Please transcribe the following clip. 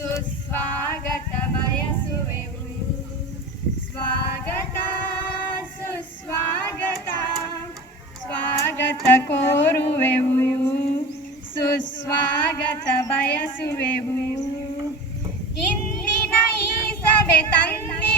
ಸುಸ್ವಾಗತ ಬಯಸುವೆವು. ಸ್ವಾಗತ ಸುಸ್ವಾಗತ ಸ್ವಾಗತ ಕೋರುವೆವು. ಸುಸ್ವಾಗತ ಬಯಸುವೆವು. ಇಂದಿನ ಈ ಸಭೆ ತಂದೆ